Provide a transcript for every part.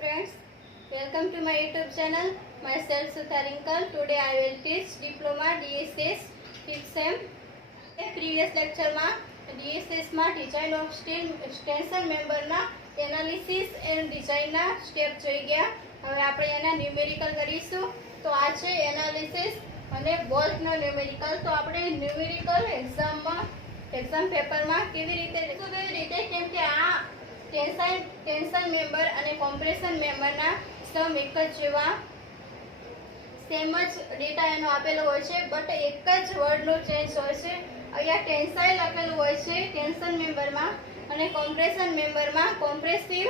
friends, welcome to my YouTube channel. Myself Sudha Rinkal. Today I will teach Diploma DSS 5th sem. Previous lecture માં DSS માં Design of Steel Extension member ના Analysis and Design ના step જોઈ ગયા. હવે આપણે એના numerical કરીશું. તો આ છે એનાલિસિસ અને બોલ્ટ નો ન્યુમેરિકલ. તો આપણે ન્યુમેરિકલ એક્ઝામ પેપરમાં કેવી રીતે કેમ કે આ ટેન્શન મેમ્બર અને કોમ્પ્રેશન મેમ્બરના સમ એક જ જેવા સેમ જ ડેટા એનો આપેલો હોય છે, બટ એક જ વર્ડનો ચેન્જ હોય છે. અહીંયા ટેન્સાઇલ લખેલું હોય છે ટેન્શન મેમ્બરમાં અને કોમ્પ્રેશન મેમ્બરમાં કોમ્પ્રેસિવ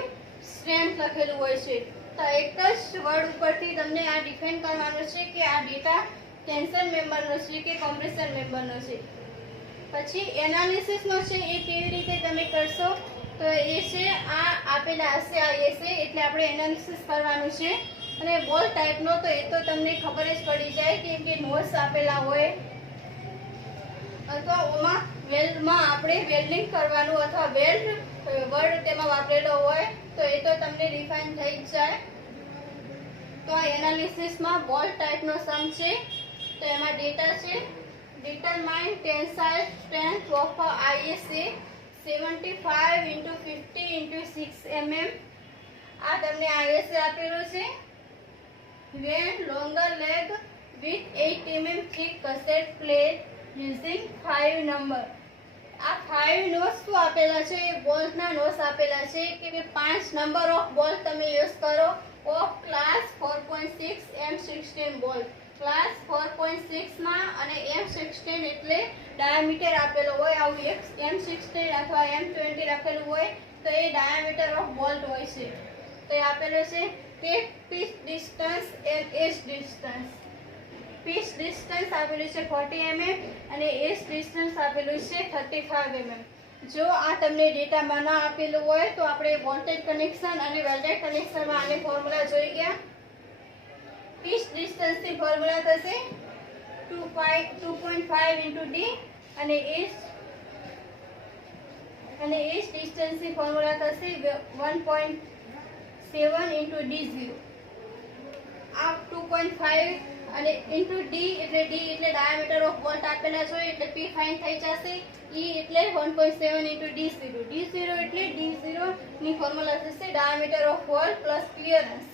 સ્ટ્રેન્થ લખેલું હોય છે. તો એક જ વર્ડ ઉપરથી તમને આ ડિફાઇન કરવાનું છે કે આ ડેટા ટેન્શન મેમ્બરનો છે કે કોમ્પ્રેશન મેમ્બરનો છે. પછી એનાલિસિસનો છે એ કેવી રીતે તમે કરશો, તો એ છે આ આપેલા હશે, આ એ છે એટલે આપણે એનાલિસિસ કરવાનું છે. અને બોલ ટાઈપનો તો એ તો તમને ખબર જ પડી જાય કેમ કે નોટ્સ આપેલા હોય અથવા ઓમાં વેલ્ડમાં આપણે વેલ્ડિંગ કરવાનું અથવા વેલ્ડ વર્ડ તેમાં વાપરેલો હોય તો એ તો તમને ડિફાઇન થઈ જ જાય. તો આ એનાલિસિસમાં બોલ ટાઈપનો સમ છે. તો એમાં ડેટા છે determine tensile strength of ISA 75 into 50 into 6 mm. આ તમને ISA આપેલું છે. when longer leg with 8 mm thick cassette plate using 5 number. આ 5 નોટ્સ શું આપેલા છે, એ બોલ્ટના નોટ્સ આપેલા છે કે 5 નંબર ઓફ બોલ્ટ તમે યુઝ કરો of class 4.6 M16 bolt. Class 4.6 માં અને M16 એટલે ડાયામીટર આપેલો હોય, આવું M16 અથવા M20 રાખેલું હોય તો એ ડાયામીટર ઓફ બોલ્ટ હોય છે. તો એ આપેલો છે કે pitch distance and edge distance. Pitch distance આપેલું છે 40 mm અને એજ ડિસ્ટન્સ આપેલું છે 35 mm. જો આ તમને ડેટામાં ના આપેલું હોય તો આપણે વોલ્ટેજ કનેક્શન અને વેલ્ડેડ કનેક્શનમાં આને ફોર્મ્યુલા જોઈ ગયા. પીચ ડિસ્ટન્સની ફોર્મ્યુલા થશે 2.5 into d અને એજ ડિસ્ટન્સની ફોર્મ્યુલા થશે 1.7 into d0. આ 2.5 અને into d એટલે ડાયામીટર ઓફ બોલ્ટ આપેલા છે એટલે p ફાઇન થઈ જશે. e એટલે 1.7 into d0. d0 એટલે d0 ની ફોર્મ્યુલા થશે diameter of bolt plus clearance.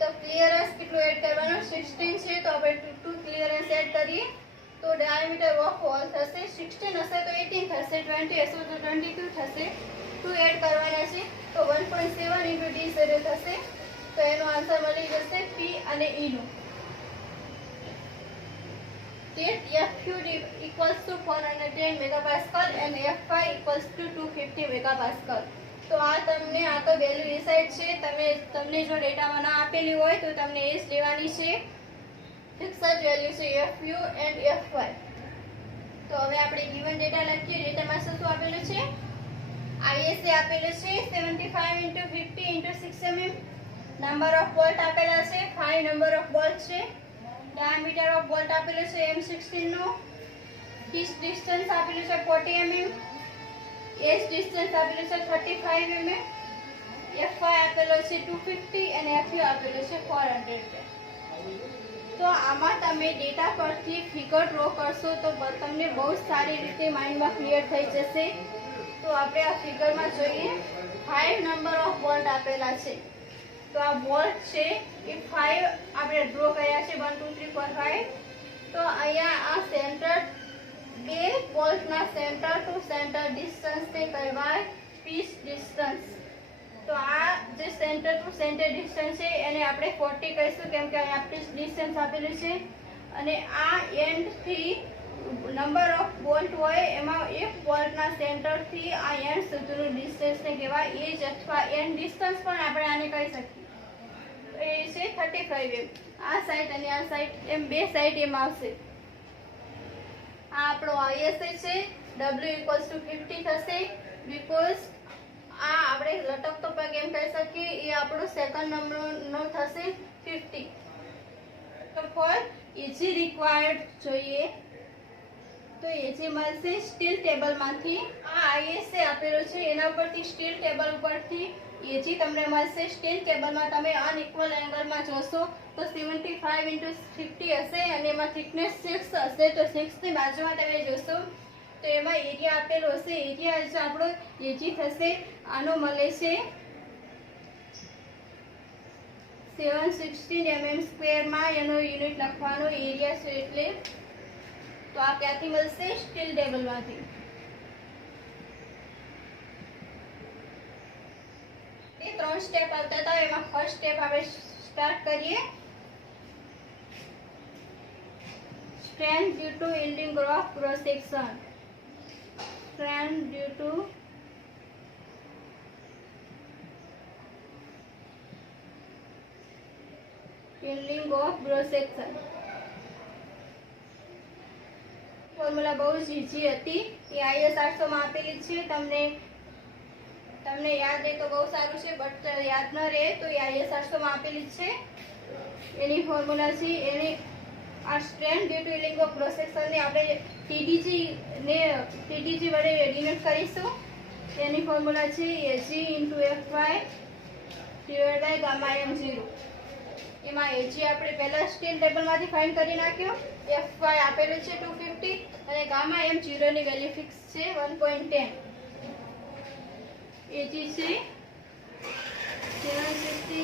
તો ક્લિયરન્સ કેટલું એડ કરવાનું 16 છે તો આપણે 2 ક્લિયરન્સ એડ કરીએ તો ડાયામીટર ઓફ હોલ થશે 16 હશે તો 18 થશે, 20 હશે તો 22 થશે. 2 એડ કરવાના છે તો 1.7 into d0 થશે. તો એનો આન્સર મળી જશે p અને e no. that fu equals to 410 megapascal and f5 equals to 250 megapascal. તો આ તો વેલ્યુ ડિસાઇડ છે. તમને જો ડેટામાં ના આપેલી હોય તો તમને એ જ લેવાની છે. ફિક્સ જ વેલ્યુ છે fu એન્ડ f5. તો હવે આપણે ગિવન ડેટા લખીએ. ડેટામાં શું આપેલું છે, ISA આપેલું છે 75 into 50 into 6 mm. Number of bolt આપેલા છે 5 નંબર ઓફ બોલ્ટ છે. ડાયામીટર ઓફ બોલ્ટ આપેલું છે M16 નો. પીચ ડિસ્ટન્સ આપેલું છે 40 mm. એજ ડિસ્ટન્સ આપેલું છે 35 mm. f5 આપેલો છે 250 અને fu આપેલો છે 400. તો આમાં તમે ડેટા પરથી ફિગર ડ્રો કરશો તો તમને બહુ સારી રીતે માઇન્ડમાં ક્લિયર થઈ જશે. તો આપણે આ ફિગરમાં જોઈએ 5 નંબર ઓફ બોલ્ટ આપેલા છે. તો આ બોલ્ટ છે એ 5 આપણે ડ્રો કર્યા છે 1 2 3 4 5. તો અહીંયા આ સેન્ટર બે બોલ્ટના સેન્ટર ટુ સેન્ટર ડિસ્ટન્સને કહેવાય પીચ ડિસ્ટન્સ. તો આ જે સેન્ટર ટુ સેન્ટર ડિસ્ટન્સ છે એને આપણે 40 કહીશું કેમ કે અહીંયા પીચ ડિસ્ટન્સ આપેલું છે. અને આ એન્ડથી નંબર ઓફ બોલ્ટ હોય એમાં એક બોલ્ટના સેન્ટરથી આ એન્ડ સુધીનું ડિસ્ટન્સને કહેવાય એજ અથવા એન્ડ ડિસ્ટન્સ પણ આપણે આને કહી શકીએ. એ છે 35 mm. આ સાઈડ અને આ સાઈડ એમ બે સાઈડ એમ આવશે. આ આપણો ISA છે. W equals to 50 થશે બીકોઝ આ આપણે લટકતો પગ એમ કહી શકીએ એ આપણો સેકન્ડ નંબરનો થશે 50. તો ફોર એજી રિક્વાયર્ડ જોઈએ તો એજી મળશે સ્ટીલ ટેબલમાંથી. આ ISA આપેલો છે એના પરથી સ્ટીલ ટેબલ ઉપરથી એજી તમને મળશે. સ્ટીલ કેબલમાં તમે અનઇક્વલ એંગલમાં જોશો તો 75 × 50 હશે અને એમાં થિકનેસ 6 હશે. તો 6 ની બાજુમાં તમે જોશો તો એમાં એરિયા આપેલો હશે. એરિયા જ આપણો એજી થશે. આનો મળે છે 716 mm² માં એનો યુનિટ લખવાનો એરિયા છે એટલે. તો આ ક્યાંથી મળશે? સ્ટીલ ટેબલમાંથી. એ 3 સ્ટેપ આવતા હતા. એમાં ફર્સ્ટ સ્ટેપ આપણે સ્ટાર્ટ કરીએ. Strength due to yielding of cross section. Strength due to yielding of cross section. Formula બહુ જ ઈઝી હતી. એ IS 800 માં આપેલી છે. તમને યાદ રહે તો બહુ સારું છે, બટ યાદ ન રહે તો એ IS 800 માં આપેલી છે. એની ફોર્મ્યુલા છે. એની આ strength due to yielding of cross section ને આપણે TDG વડે ડિનોટ કરીશું. એની ફોર્મ્યુલા છે AG × FY / ગામા m0. એમાં AG આપણે પહેલા સ્ટીલ ટેબલમાંથી ફાઇન્ડ કરી નાખ્યો. FY આપેલું છે 250 અને ગામા m0 ની વેલ્યુ ફિક્સ છે 1.10. AG છે 750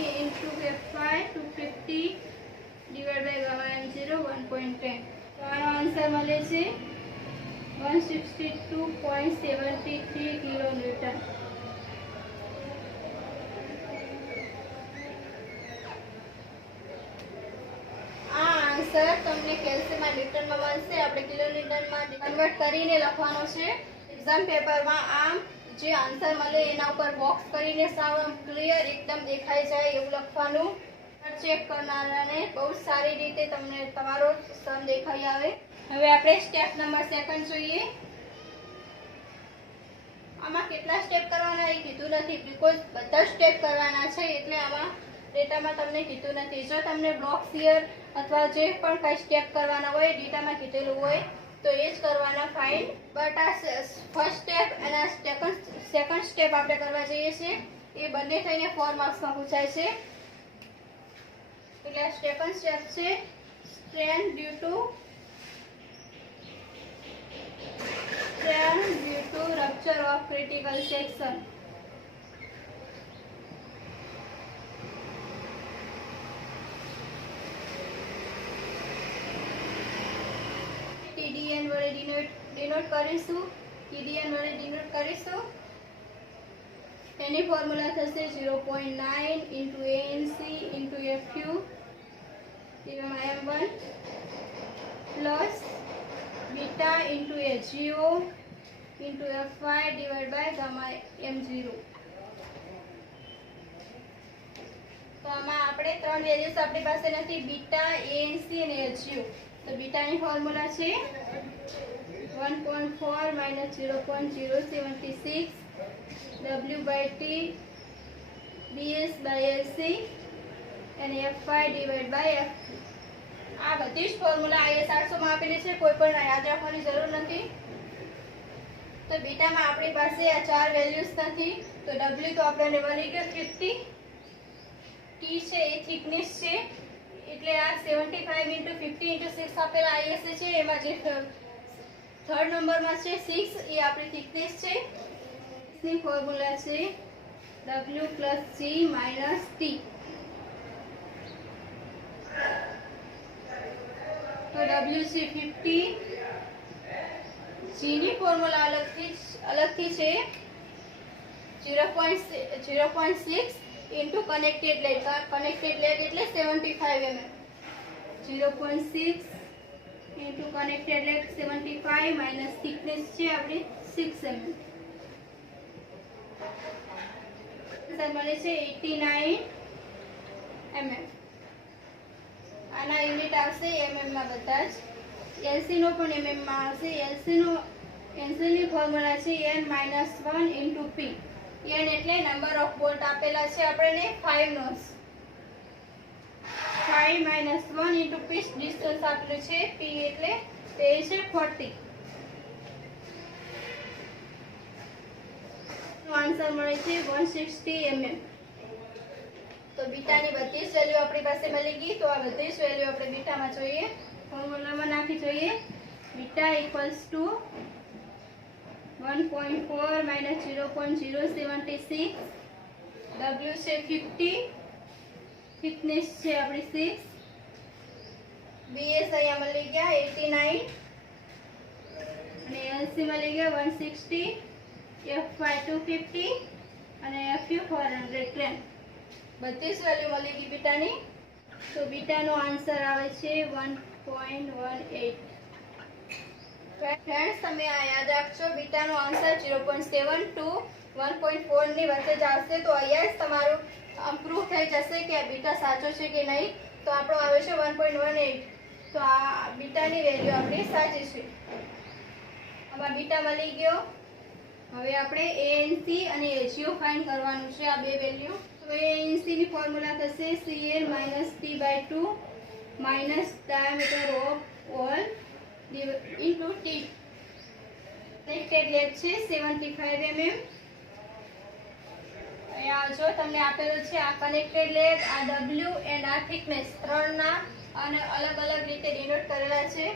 × FY 250 / ગામા m0 1.10. તો આનો આન્સર મળે છે 162.73 કિલોન્યુટન. તમને કેલ્શિયમમાં ન્યૂટનમાં મળશે. આપણે કિલોન્યુટનમાં કન્વર્ટ કરીને લખવાનો છે. એક્ઝામ પેપરમાં આમ જે આન્સર મળે એના ઉપર બોક્સ કરીને સાવ ક્લિયર એકદમ દેખાઈ જાય એવું લખવાનું. ચેક કરનારાને બહુ સારી રીતે તમને તમારો સમ દેખાઈ આવે. હવે આપણે સ્ટેપ નંબર 2 જોઈએ. આમાં કેટલા સ્ટેપ કરવાના એ કીધું નથી, બીકોઝ બધા સ્ટેપ કરવાના છે એટલે આમાં ડેટામાં તમને કીધું નથી. જો તમને બ્લોક શીયર અથવા જે પણ કઈ સ્ટેપ કરવાના હોય ડેટામાં કીધેલું હોય તો એ જ કરવાના ફાઇન. બટ આ ફર્સ્ટ સ્ટેપ અને સેકન્ડ સ્ટેપ આપણે કરવા જઈએ છીએ એ બંને થઈને 4 માર્ક્સમાં પૂછાય છે. એટલે સેકન્ડ સ્ટેપ છે strength due to rupture of critical section. TDN વડે ડિનોટ કરીશું. એની ફોર્મ્યુલા થશે 0.9 × ANC × FU m1 plus beta × HGO × FY / gamma m0. તો આમાં આપણે 3 વેલ્યુઝ આપણી પાસે નથી, બીટા, ANC અને HGO. તો બીટાની ફોર્મ્યુલા છે 1.4 - 0.076 W/T DS/LC અને FY / F. આ બધી જ ફોર્મ્યુલા IS 800 માં આપેલી છે. કોઈ પણ યાદ રાખવાની જરૂર નથી. તો બીટામાં આપણી પાસે આ 4 વેલ્યુઝ નથી. તો W તો આપણને મળી ગયો 50. T છે એ થિકનેસ છે એટલે આ 75 × 50 × 6 આપેલા IS છે. એમાં જે થર્ડ નંબરમાં છે 6 એ આપણી થિકનેસ છે. ની ફોર્મ્યુલા છે W + G - T. તો W છે 50. G ની ફોર્મ્યુલા અલગથી છે 0.6 into connected leg. Connected leg એટલે 75 mm. 0.6 into connected leg 75 minus thickness છે આપણી 6 mm. મળે છે 89 mm. આના યુનિટ આવશે mm માં બધા જ. LC નો પણ mm માં આવશે. LC ની ફોર્મ્યુલા છે n - 1 × P. n એટલે નંબર ઓફ બોલ્ટ આપેલા છે આપણને 5 નોટ્સ. 5 - 1 × P ડિસ્ટન્સ આપેલું છે. P એટલે તે છે 40. આન્સર મળે છે 160 mm. તો બીટાની બધી જ વેલ્યુ આપણી પાસે મળી ગઈ. તો આ બધી જ વેલ્યુ આપણે બીટામાં જોઈએ, ફોર્મ્યુલામાં નાખી જોઈએ. Beta equals to 1.4 minus 0.076, W છે 50, થિકનેસ છે આપણી 6, BS અહીંયા મળી ગયા 89 અને LC મળી ગયા 160, FY 250 અને FU 410. બધી જ વેલ્યુ મળી ગઈ બીટાની. તો બીટાનો આન્સર આવે છે 1.18. ફ્રેન્ડ્સ, તમે આ યાદ રાખજો, બીટાનો આન્સર 0.7 to 1.4 ની વચ્ચે જ આવશે. તો અહીંયા જ તમારું પ્રૂફ થઈ જશે કે આ બીટા સાચો છે કે નહીં. તો આપણો આવે છે 1.18. તો આ બીટાની વેલ્યુ આપણી સાચી છે. આમાં બીટા મળી ગયો. હવે આપણે ANC અને HU ફાઇન્ડ કરવાનું છે, આ બે વેલ્યુ. તો ANC ની ફોર્મ્યુલા થશે CL - T/2 minus diameter of wall into T. Connected leg છે 75 mm. અહીંયા જો તમને આપેલું છે આ કનેક્ટેડ લેગ, આ W એન્ડ આ થિકનેસ ત્રણના અને અલગ અલગ રીતે ડિનોટ કરેલા છે.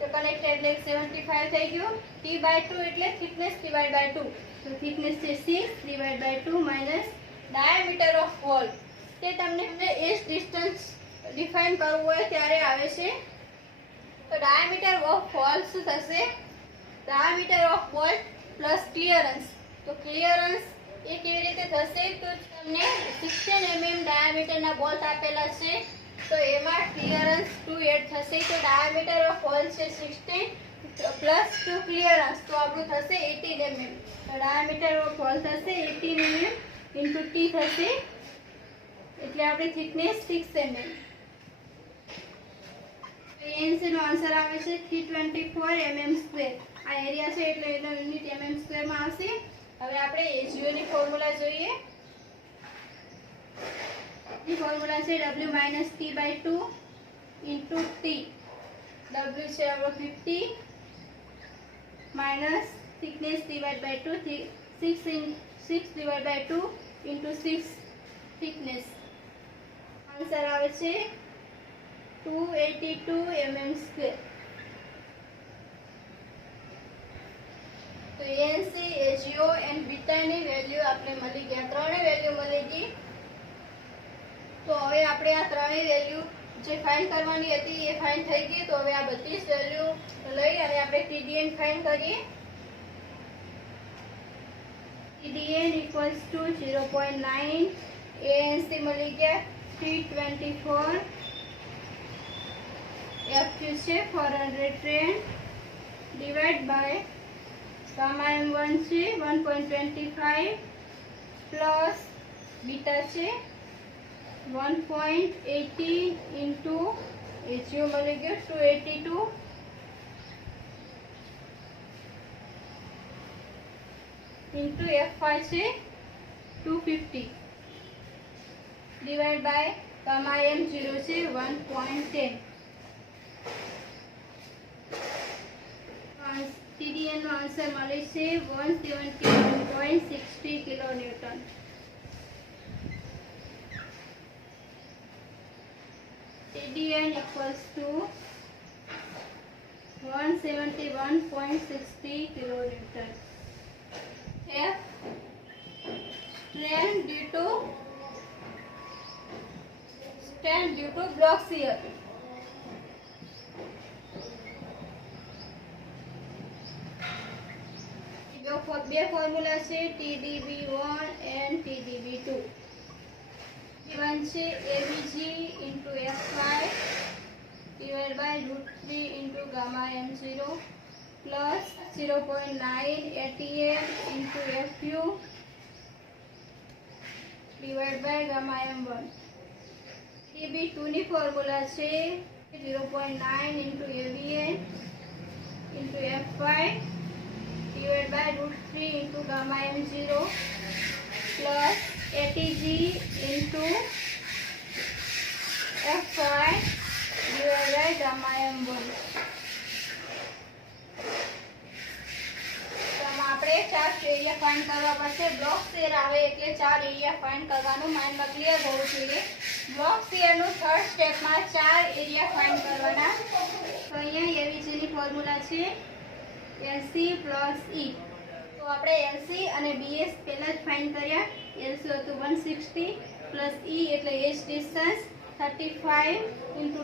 તો કનેક્ટેડ લેગ 75 થઈ ગયો. T/2 એટલે થિકનેસ ડિવાઇડ બાય 2. તો થિકનેસ છે 6 divide by 2 minus diameter of wall. તે તમને એજ ડિસ્ટન્સ ડિફાઇન કરવું હોય ત્યારે આવે છે. તો ડાયામીટર ઓફ વોલ શું થશે? Diameter of wall plus clearance. તો ક્લિયરન્સ એ કેવી રીતે થશે? તો તમને 16 mm ડાયામીટરના બોલ્ટ આપેલા છે. તો એમાં ક્લિયરન્સ 2 એડ થશે. તો ડાયામીટર ઓફ વોલ છે 16 પ્લસ 2 ક્લિયરન્સ. તો આપણું થશે 18 mm. તો ડાયામીટર ઓફ વોલ થશે 18 mm ઇન્ટુ ટી થશે, એટલે આપણી થિકનેસ 6 mm. ANC નો આન્સર આવે છે 324 mm². આ એરિયા છે એટલે એનો યુનિટ mm² માં આવશે. હવે આપણે HU ની ફોર્મ્યુલા જોઈએ. ની ફોર્મ્યુલા છે W - T/2 into T. W છે આપણો 50 minus thickness divide by 2, 6 divide by 2 into 6 thickness. Answer આવે છે 282 mm². તો ANC, HU એન્ડ બીટાની વેલ્યુ આપણે મળી ગયા, ત્રણે વેલ્યુ મળી ગઈ. તો હવે આપણે આ ત્રણેય વેલ્યુ જે ફાઇન્ડ કરવાની હતી એ ફાઇન્ડ થઈ ગઈ. તો હવે આ બધી જ વેલ્યુ લઈ અને આપણે TDN ફાઇન્ડ કરીએ. TDN ઇક્વલ્સ ટુ 0.9, ANC મળી ગયા 324, FU છે 410 ડિવાઇડ બાય ગામા M1 છે 1.25 પ્લસ બીટા છે 1.80 ઇન્ટુ HU મળી ગયો 282 ઇન્ટુ FY છે 250 ડિવાઇડ બાય ગામા M0 છે 1.10. TDN નો આન્સર મળે છે 171.60 kilonewton. TDN equals to 171.60 kilonewton. F strain due to block shear. બે ફોર્મ્યુલા છે TdB1 and TdB2. T1 છે ABG into F5 divided by √3 into gamma M0 plus 0.9 ATM into FU divided by gamma M1. TB2 ની formula છે 0.9 into ABN into F5 divided by √3 into gamma M0 plus ATG into F5 divided by gamma M1. તો આપણે ચાર area find करवा पड़शे। Block share आवे एटले 4 area find करवानुं mind में क्लियर होवुं जोईए। ब्लॉक शेयर नुं थर्ड स्टेप में 4 एरिया फाइंड करवाना। तो अहींया एवीजी नी फॉर्म्युला छे LC + E। तो आपणे LC અને BS પહેલા જ फाइंड કર્યા। LC હતું 160 + E એટલે એજ ડિસ્ટન્સ 35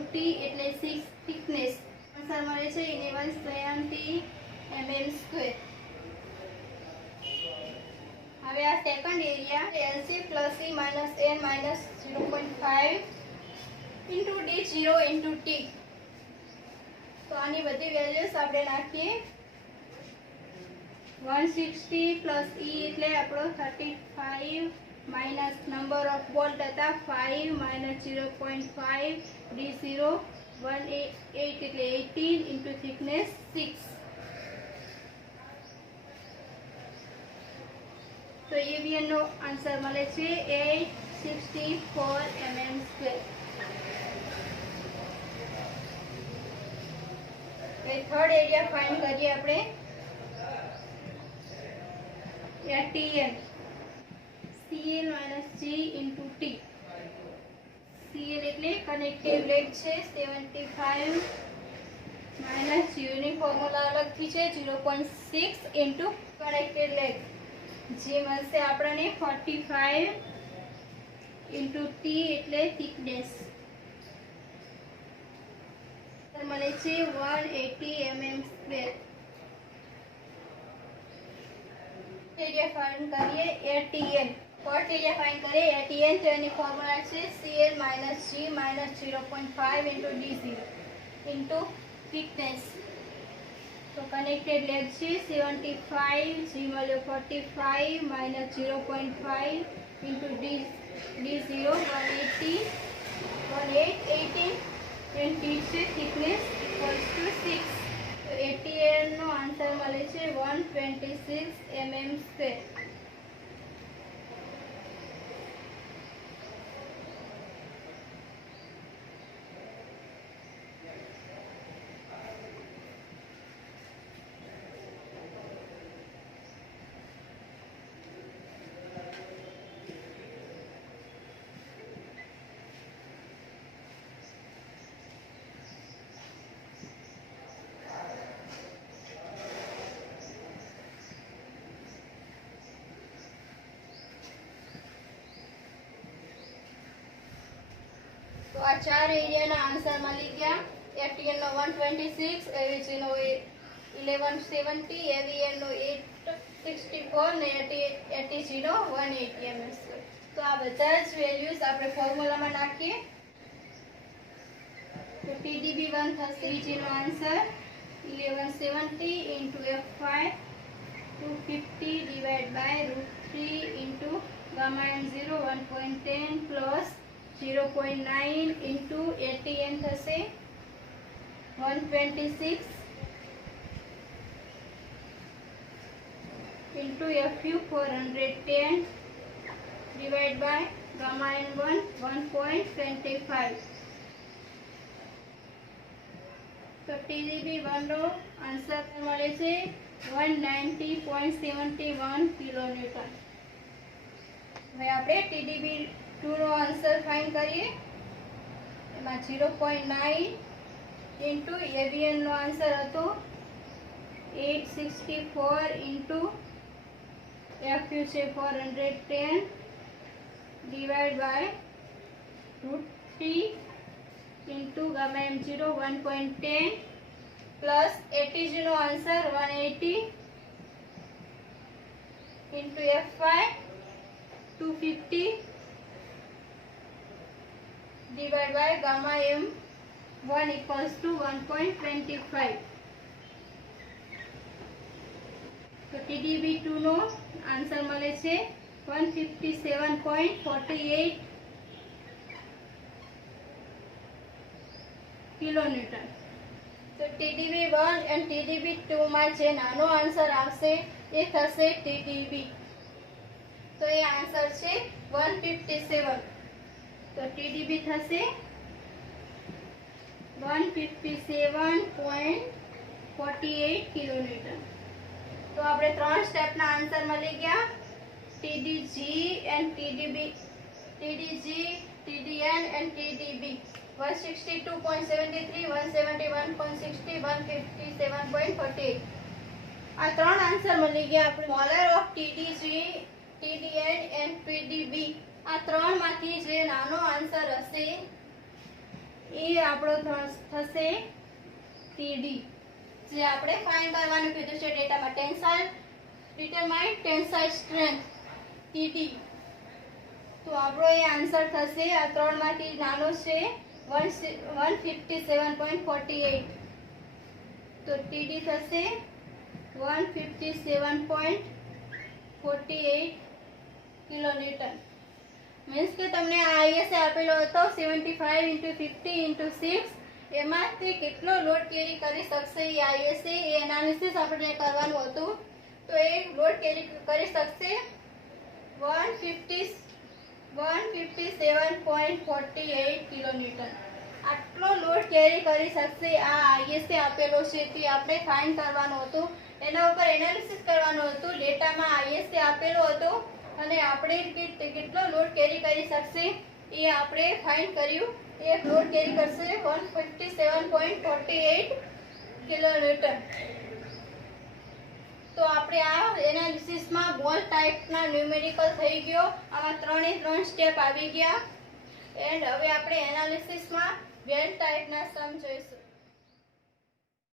* T એટલે 6 થિકનેસ। આન્સર મળે છે 1170 mm²। હવે આ second area LC + E - n - 0.5 * D0 * T। तो आनी बधी वेल्यूज આપણે નાખીએ। 160 + E એટલે આપણો 35 માઇનસ નંબર ઓફ બોલ્ટ હતા 5 - 0.5 D0 188 એટલે 18 * થિકનેસ 6। तो ABN નો આન્સર મળે છે 864 mm²। એ થર્ડ એરિયા ફાઇન્ડ કરીએ આપણે। ATN CL - G * T। CL એટલે કનેક્ટિવ લેગ છે 75 - યુનિક ફોર્મ્યુલા અલગથી છે 0.6 * કનેક્ટેડ લેગ જે મળશે આપણને 45 * T એટલે થિકનેસ મળે છે 180 mm²। एरिया फाइंड करिए ATN। फोर्थ एरिया फाइंड करिए ATN तो एनी फॉर्मूला છે CL - G - 0.5 * D0 * थिकनेस। तो कनेक्टेड लेग છે 75 G મળ્યો 45 - 0.5 * D0 180 18 and T છે थिकनेस = 6। तो ATN નો આન્સર મળે છે 126 mm²। तो आ 4 एरिया ना आंसर मळी गया। ATN नो 126, AVG नो 1170, AVN नो 864 ने ATG नो 180 mm²। तो आ બધા જ વેલ્યુઝ આપણે ફોર્મ્યુલામાં નાખીએ। તો TDB1 થશે AVG નો answer 1170 * F5 250 /√3 * gamma m0 1.10 plus 0.9 into ATN થશે 126 into FU 410 divided by gamma n1 1.25। तो TDB1 નો આન્સર મળે છે 190.71 કિલોન્યુટન। હવે આપણે TDB2 નો આન્સર ફાઇન્ડ કરીએ। એમાં 0.9 into AVN નો આન્સર હતો 864 into FU છે 410 divided by √3 into gamma m0 1.10 plus ATG નો answer 180 into F5 250 divided by gamma m1 equals to 1.25। तो TDB2 નો આન્સર મળે છે 157.48 કિલોન્યુટન। तो TDB1 and TDB2 માં જે નાનો આન્સર આવશે એ થશે TDB। तो ये आंसर છે 157। तो TDB થશે 157.48 કિલોન્યુટન। તો આપણે 3 સ્ટેપના આન્સર મળી ગયા. TDG and TDB, TDG, TDN and TDB. 162.73, 171.60, 157.48. આ 3 આન્સર મળી ગયા આપણે. Molar of TDG, TDN and TDB, આ 3 માંથી જે નાનો આન્સર હશે એ આપણો થશે TD, જે આપણે ફાઇન્ડ કરવાનું કીધું છે ડેટામાં. Tensile determine tensile strength TD. તો આપણો એ આન્સર થશે આ 3 માંથી નાનો છે 157.48. તો TD થશે 157.48 કિલોન્યુટન. મીન્સ કે તમને આ આઈએસએ આપેલો હતો 75 × 50 × 6, એમાંથી કેટલો લોડ કેરી કરી શકશે એ આઈએસએ, એ એનાલિસિસ આપણે કરવાનું હતું. તો એ લોડ કેરી કરી શકશે 157.48 કિલોન્યુટન. આટલો લોડ કેરી કરી શકશે આ આઈએસએ આપેલો છે તે આપણે ફાઇન્ડ કરવાનું હતું. એના ઉપર એનાલિસિસ કરવાનું હતું. ડેટામાં આઈએસએ આપેલો હતો અને આપણે કેટલો લોડ કેરી કરી શકશે એ આપણે ફાઇન્ડ કર્યું. એ લોડ કેરી કરશે 157.48 કિલોન્યુટન. તો આપણે આ એનાલિસિસમાં બોલ ટાઈપના ન્યુમેરિકલ થઈ ગયો. આમાં 3 સ્ટેપ આવી ગયા. એન્ડ હવે આપણે એનાલિસિસમાં બેલ ટાઈપના સમ જોઈશું.